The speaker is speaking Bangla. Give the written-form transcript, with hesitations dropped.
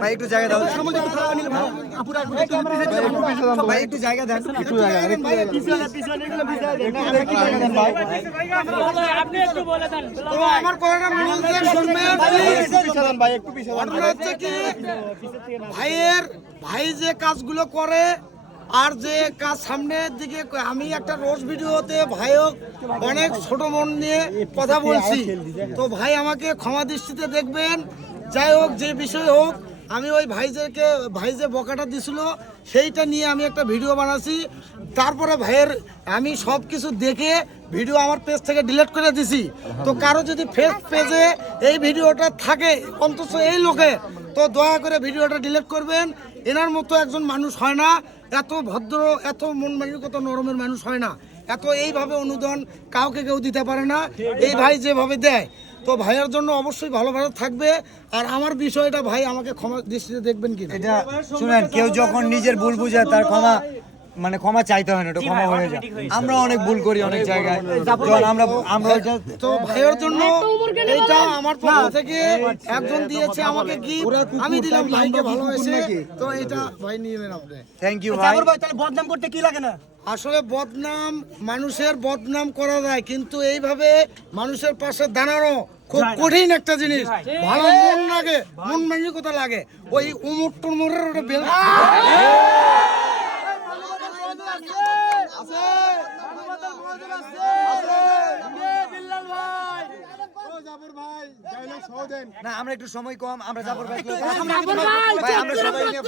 ভাই একটু জায়গা দাও, ভাই একটু জায়গা দেন, একটু জায়গা আমার কথাটা মনোযোগ শুনবেন ভাই, একটু পিছনে হচ্ছে কি ভাই যে কাজগুলো করে আর যে কাজ সামনের দিকে, আমি একটা রোজ ভিডিওতে ভাইও অনেক ছোট মন নিয়ে কথা বলছি, তো ভাই আমাকে ক্ষমা দৃষ্টিতে দেখবেন। যাই হোক, যে বিষয় হোক, আমি ওই ভাই যে বকাটা দিছিল সেইটা নিয়ে আমি একটা ভিডিও বানাচ্ছি। তারপরে ভাইয়ের আমি সব কিছু দেখে ভিডিও আমার পেজ থেকে ডিলিট করে দিছি। তো কারো যদি ফেস পেজে এই ভিডিওটা থাকে অন্তত এই লোকে, তো দয়া করে ভিডিওটা ডিলিট করবেন। এনার মতো একজন মানুষ হয় না, এত ভদ্র, এত মন মানসিকতা নরমের মানুষ হয় না, এত এইভাবে অনুদান কাউকে কেউ দিতে পারে না। এই ভাই যেভাবে দেয়, তো ভাইয়ের জন্য অবশ্যই ভালোভাবে থাকবে। আর আমার বিষয়টা ভাই আমাকে ক্ষমা দৃষ্টিতে দেখবেন কিনা। এটা শুনেন, কেউ যখন নিজের ভুল বুঝে তার ক্ষমা চাইতে হয় না, এটা ক্ষমা হয়ে যায়। আমরা অনেক ভুল করি অনেক জায়গায়, আমরা ওইটা তো ভাইয়ের জন্য এইটা আমার পক্ষ থেকে একজন দিয়েছে আমাকে গিফট, আমি দিলাম ভাইকে ভালোবেসে, তো এটা ভাই নিয়ে নেন আপনি। থ্যাংক ইউ ভাই। তাহলে বদনাম করতে কি লাগে না? আসলে মানুষের বদনাম করা যায়, কিন্তু এইভাবে মানুষের পাশে দাঁড়ানো খুব কঠিন একটা জিনিস। ভালো মন লাগে, মন মানসিকতা লাগে। ওই উমর টুমরের ওটা বেল না, আমরা একটু সময় কম, আমরা জাফর ভাই আমরা সবাই নিয়ে